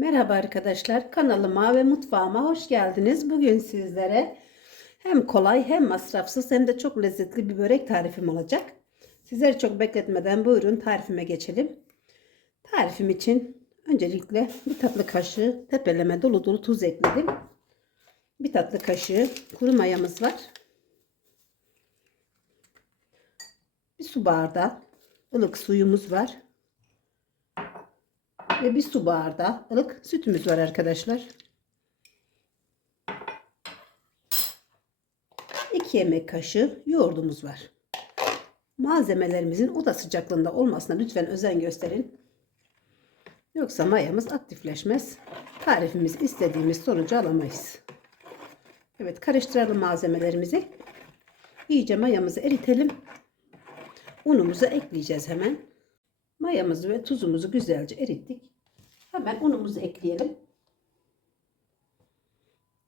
Merhaba arkadaşlar, kanalıma ve mutfağıma hoş geldiniz. Bugün sizlere hem kolay hem masrafsız hem de çok lezzetli bir börek tarifim olacak. Sizleri çok bekletmeden buyurun tarifime geçelim. Tarifim için öncelikle bir tatlı kaşığı tepeleme dolu dolu tuz ekledim. Bir tatlı kaşığı kuru mayamız var. Bir su bardağı ılık suyumuz var. Ve bir su bardağı ılık sütümüz var arkadaşlar. 2 yemek kaşığı yoğurdumuz var. Malzemelerimizin oda sıcaklığında olmasına lütfen özen gösterin. Yoksa mayamız aktifleşmez. Tarifimiz istediğimiz sonucu alamayız. Evet karıştıralım malzemelerimizi. İyice mayamızı eritelim. Unumuzu ekleyeceğiz hemen. Mayamızı ve tuzumuzu güzelce erittik. Hemen unumuzu ekleyelim.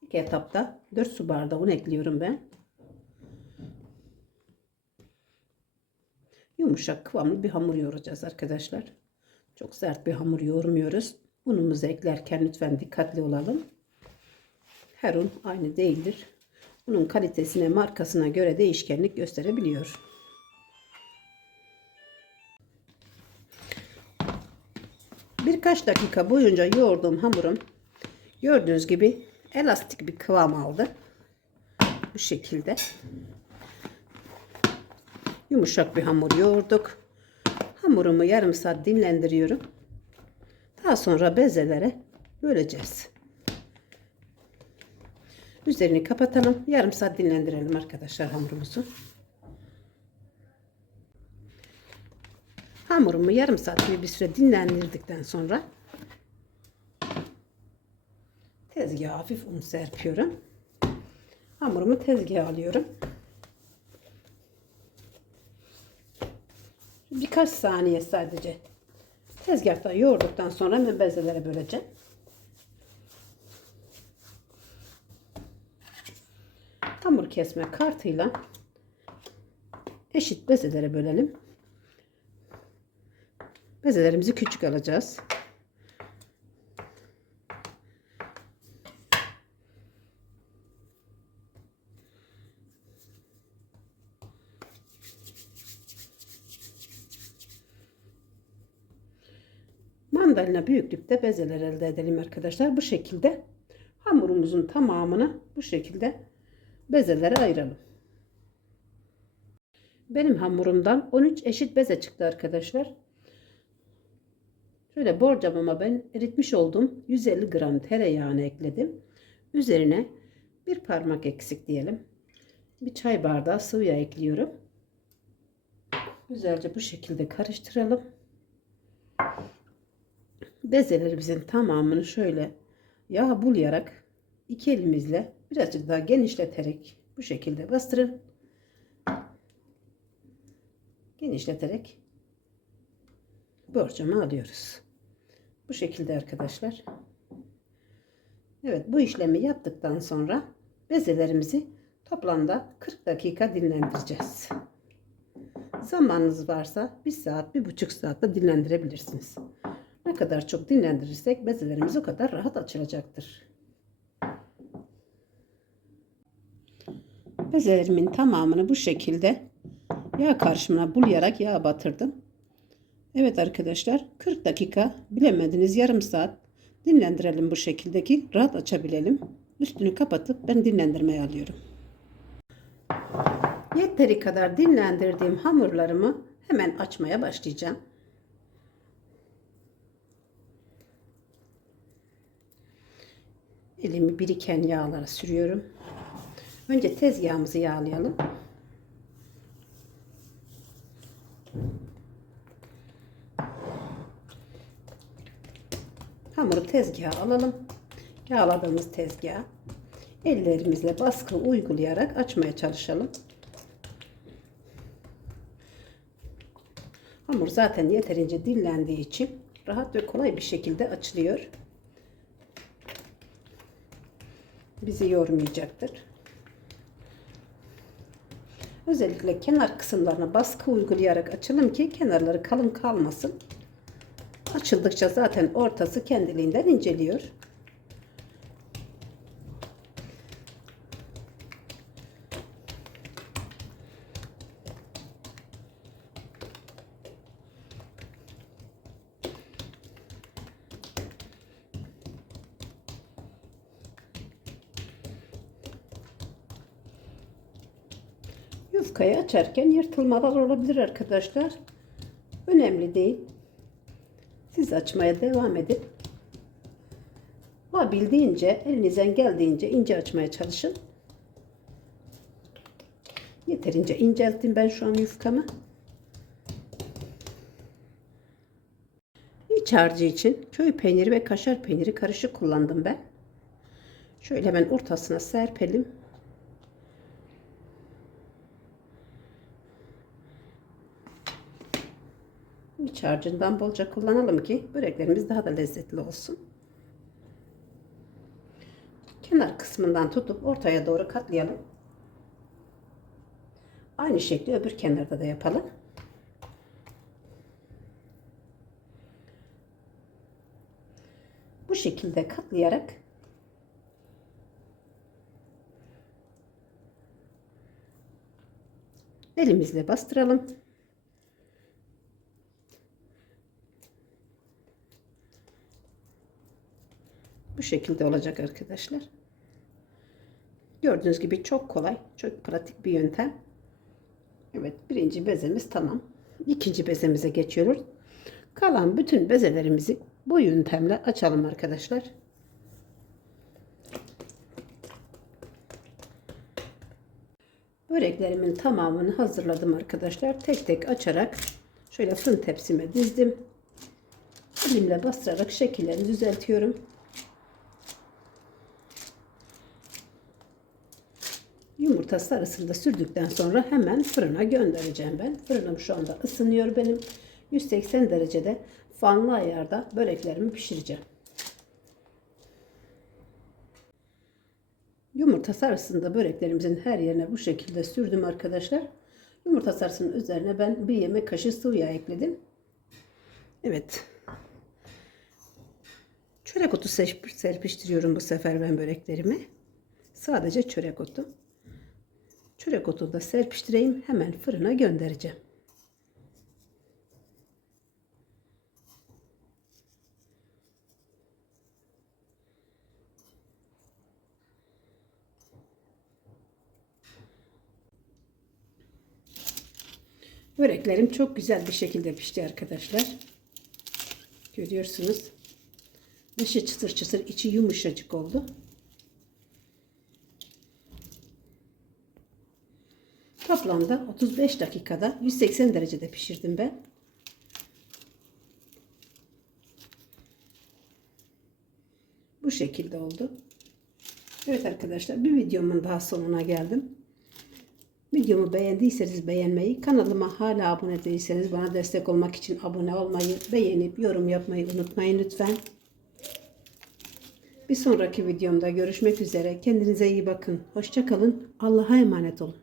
İlk etapta 4 su bardağı un ekliyorum ben. Yumuşak kıvamlı bir hamur yoğuracağız arkadaşlar. Çok sert bir hamur yoğurmuyoruz. Unumuzu eklerken lütfen dikkatli olalım. Her un aynı değildir. Unun kalitesine, markasına göre değişkenlik gösterebiliyor. Birkaç dakika boyunca yoğurduğum hamurum gördüğünüz gibi elastik bir kıvam aldı. Bu şekilde. Yumuşak bir hamur yoğurduk. Hamurumu yarım saat dinlendiriyorum. Daha sonra bezelere böleceğiz. Üzerini kapatalım. Yarım saat dinlendirelim arkadaşlar hamurumuzu. Hamurumu yarım saat gibi bir süre dinlendirdikten sonra tezgaha hafif un serpiyorum. Hamurumu tezgaha alıyorum. Birkaç saniye sadece tezgahta yoğurduktan sonra hemen bezelere böleceğim. Hamur kesme kartıyla eşit bezelere bölelim. Bezelerimizi küçük alacağız. Mandalina büyüklükte bezeler elde edelim arkadaşlar. Bu şekilde hamurumuzun tamamını bu şekilde bezelere ayıralım. Benim hamurumdan 13 eşit beze çıktı arkadaşlar. Şöyle borcamama ben eritmiş olduğum 150 gram tereyağını ekledim. Üzerine bir parmak eksik diyelim. Bir çay bardağı sıvı yağ ekliyorum. Güzelce bu şekilde karıştıralım. Bezelerimizin tamamını şöyle yağ bulayarak iki elimizle birazcık daha genişleterek bu şekilde bastırın. Genişleterek borcama alıyoruz. Bu şekilde arkadaşlar. Evet bu işlemi yaptıktan sonra bezelerimizi toplamda 40 dakika dinlendireceğiz. Zamanınız varsa 1 saat, 1,5 saatte dinlendirebilirsiniz. Ne kadar çok dinlendirirsek bezelerimiz o kadar rahat açılacaktır. Bezelerimin tamamını bu şekilde yağ karışımına bulayarak yağ batırdım. Evet arkadaşlar 40 dakika bilemediniz yarım saat dinlendirelim bu şekilde ki rahat açabilelim. Üstünü kapatıp ben dinlendirmeye alıyorum. Yeteri kadar dinlendirdiğim hamurlarımı hemen açmaya başlayacağım. Elimi biriken yağlara sürüyorum. Önce tezgahımızı yağlayalım. Hamuru tezgaha alalım. Yağladığımız tezgaha ellerimizle baskı uygulayarak açmaya çalışalım. Hamur zaten yeterince dinlendiği için rahat ve kolay bir şekilde açılıyor. Bizi yormayacaktır. Özellikle kenar kısımlarına baskı uygulayarak açalım ki kenarları kalın kalmasın. Açıldıkça zaten ortası kendiliğinden inceliyor. Yufkayı açarken yırtılmalar olabilir arkadaşlar. Önemli değil. Siz açmaya devam edin. Olabildiğince, elinizden geldiğince ince açmaya çalışın. Yeterince incelttim ben şu an yufkamı. İç harcı için köy peyniri ve kaşar peyniri karışık kullandım ben. Şöyle hemen ortasına serpelim. İç harcından bolca kullanalım ki böreklerimiz daha da lezzetli olsun. Kenar kısmından tutup ortaya doğru katlayalım. Aynı şekli öbür kenarda da yapalım. Bu şekilde katlayarak elimizle bastıralım. Bu şekilde olacak arkadaşlar. Gördüğünüz gibi çok kolay, çok pratik bir yöntem. Evet, birinci bezemiz tamam. İkinci bezemize geçiyoruz. Kalan bütün bezelerimizi bu yöntemle açalım arkadaşlar. Böreklerimin tamamını hazırladım arkadaşlar. Tek tek açarak şöyle fırın tepsime dizdim. Elimle bastırarak şekillerini düzeltiyorum. Yumurta sarısını sürdükten sonra hemen fırına göndereceğim ben. Fırınım şu anda ısınıyor benim. 180 derecede fanlı ayarda böreklerimi pişireceğim. Yumurta sarısını da böreklerimizin her yerine bu şekilde sürdüm arkadaşlar. Yumurta sarısının üzerine ben bir yemek kaşığı sıvı yağ ekledim. Evet. Çörek otu serpiştiriyorum bu sefer ben böreklerimi. Sadece çörek otu. Çörek otunu da serpiştireyim. Hemen fırına göndereceğim. Böreklerim çok güzel bir şekilde pişti arkadaşlar. Görüyorsunuz. Dışı çıtır çıtır, içi yumuşacık oldu. Toplamda 35 dakikada 180 derecede pişirdim ben. Bu şekilde oldu. Evet arkadaşlar bir videomun daha sonuna geldim. Videomu beğendiyseniz beğenmeyi, kanalıma hala abone değilseniz bana destek olmak için abone olmayı, beğenip yorum yapmayı unutmayın lütfen. Bir sonraki videomda görüşmek üzere. Kendinize iyi bakın. Hoşçakalın. Allah'a emanet olun.